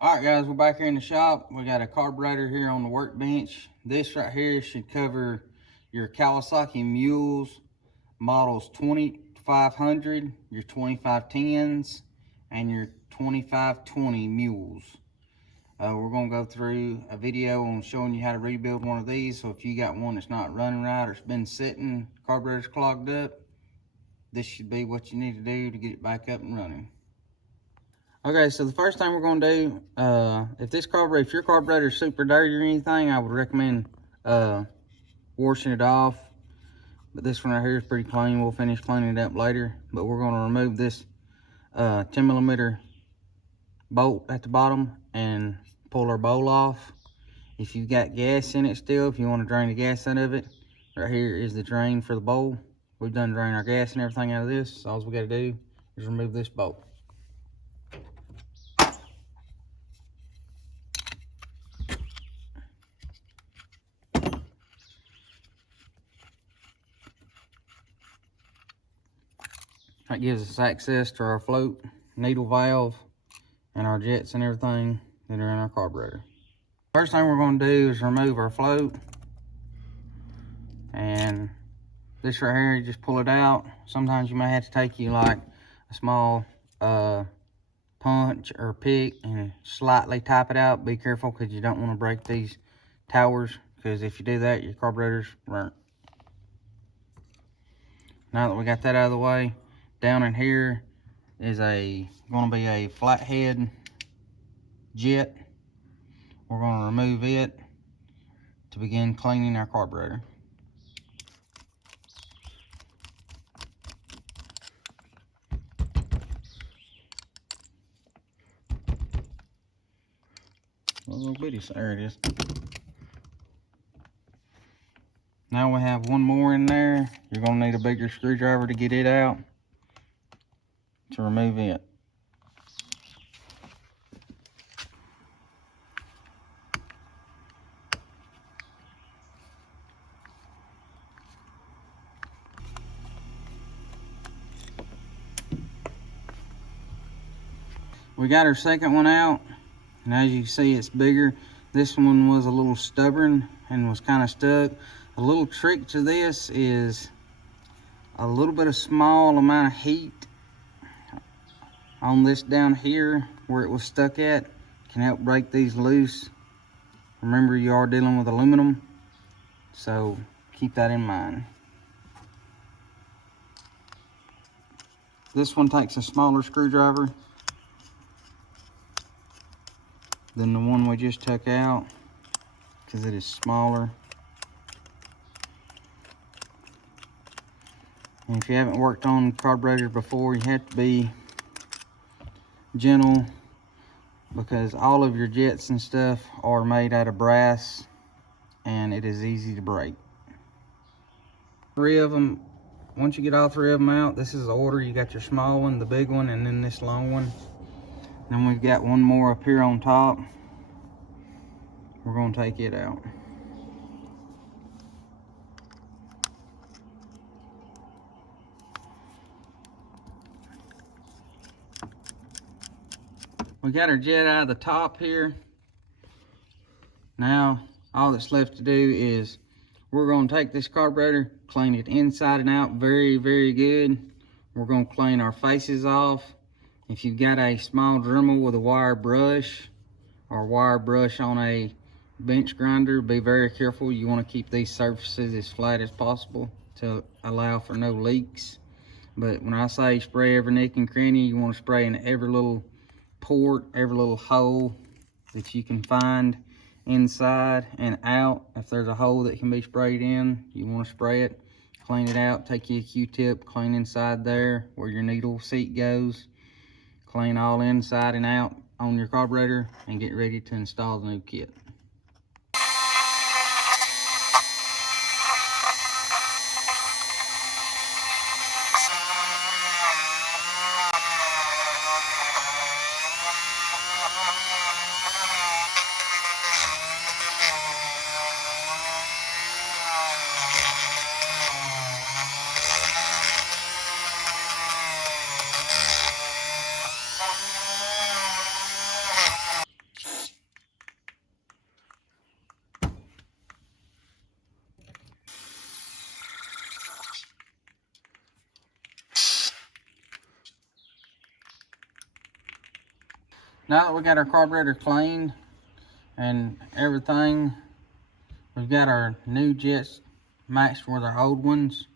Alright guys, we're back here in the shop. We got a carburetor here on the workbench. This right here should cover your Kawasaki Mules, models 2500, your 2510s, and your 2520 Mules. We're going to go through a video on showing you how to rebuild one of these. So if you got one that's not running right or it's been sitting, carburetor's clogged up, this should be what you need to do to get it back up and running. Okay, so the first thing we're going to do, if your carburetor is super dirty or anything, I would recommend washing it off. But this one right here is pretty clean. We'll finish cleaning it up later. But we're going to remove this 10mm bolt at the bottom and pull our bowl off. If you've got gas in it still, if you want to drain the gas out of it, right here is the drain for the bowl. We've done drain our gas and everything out of this. So all we got to do is remove this bolt. That gives us access to our float, needle valve, and our jets and everything that are in our carburetor. First thing we're going to do is remove our float. And this right here, you just pull it out. Sometimes you may have to take you like a small punch or pick and slightly tap it out. Be careful because you don't want to break these towers, because if you do that, your carburetor's burnt. Now that we got that out of the way, down in here is going to be a flathead jet. We're going to remove it to begin cleaning our carburetor. A little bitty, there it is. Now we have one more in there. You're going to need a bigger screwdriver to get it out, to remove it. We got our second one out, and as you can see, it's bigger. This one was a little stubborn and was kind of stuck. A little trick to this is a little bit of small amount of heat on this down here where it was stuck at can help break these loose. Remember, you are dealing with aluminum, so keep that in mind. This one takes a smaller screwdriver than the one we just took out because it is smaller. And if you haven't worked on carburetors before, you have to be gentle because all of your jets and stuff are made out of brass and it is easy to break. Three of them, once you get all three of them out, this is the order. You got your small one, the big one, and then this long one. Then we've got one more up here on top. We're going to take it out. We got our jet out of the top here. Now, all that's left to do is we're going to take this carburetor, clean it inside and out very, very good. We're going to clean our faces off. If you've got a small Dremel with a wire brush or wire brush on a bench grinder, be very careful. You want to keep these surfaces as flat as possible to allow for no leaks. But when I say spray every nook and cranny, you want to spray in every little port, every little hole that you can find inside and out. If there's a hole that can be sprayed in, you want to spray it, clean it out, take you a Q-tip, clean inside there where your needle seat goes, clean all inside and out on your carburetor, and get ready to install the new kit. Now that we got our carburetor cleaned and everything, we've got our new jets matched with our old ones.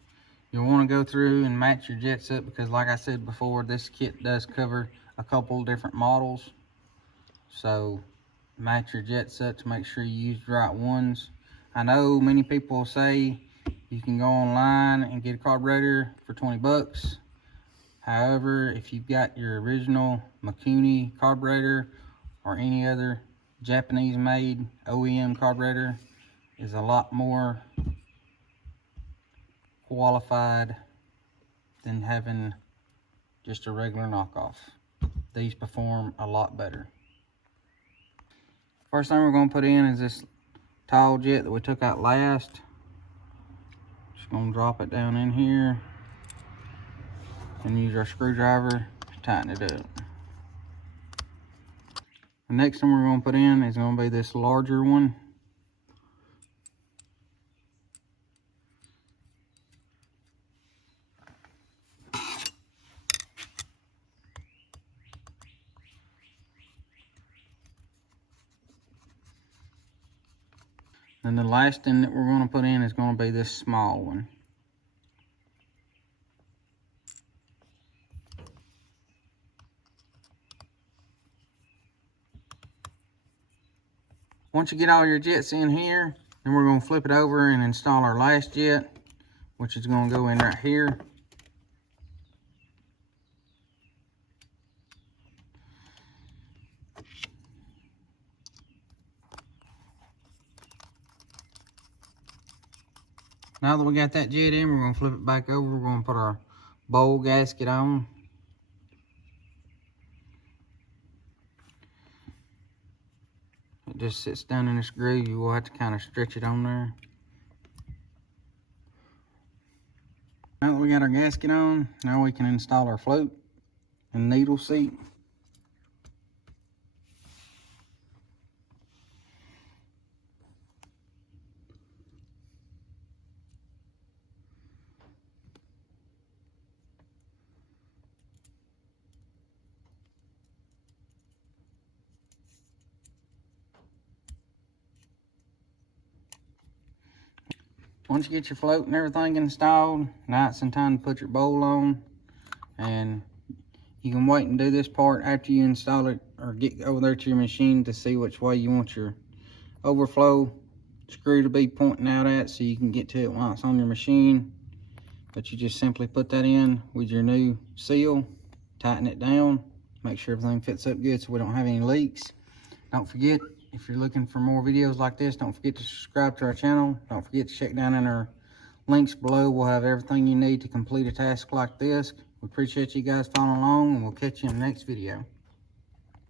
You'll want to go through and match your jets up because, like I said before, this kit does cover a couple different models. So match your jets up to make sure you use the right ones. I know many people say you can go online and get a carburetor for 20 bucks. However, if you've got your original Mikuni carburetor or any other Japanese made OEM carburetor, is a lot more qualified than having just a regular knockoff. These perform a lot better. First thing we're going to put in is this tall jet that we took out last. Just going to drop it down in here and use our screwdriver to tighten it up. The next one we're going to put in is going to be this larger one. And the last thing that we're going to put in is going to be this small one. Once you get all your jets in here, then we're going to flip it over and install our last jet, which is going to go in right here. Now that we got that jet in, we're going to flip it back over. We're going to put our bowl gasket on. It just sits down in this groove. You will have to kind of stretch it on there. Now that we got our gasket on, now we can install our float and needle seat. Once you get your float and everything installed, now it's in time to put your bowl on. And you can wait and do this part after you install it or get over there to your machine to see which way you want your overflow screw to be pointing out at, so you can get to it while it's on your machine. But you just simply put that in with your new seal, tighten it down, make sure everything fits up good so we don't have any leaks. Don't forget, if you're looking for more videos like this, don't forget to subscribe to our channel. Don't forget to check down in our links below. We'll have everything you need to complete a task like this. We appreciate you guys following along, and we'll catch you in the next video.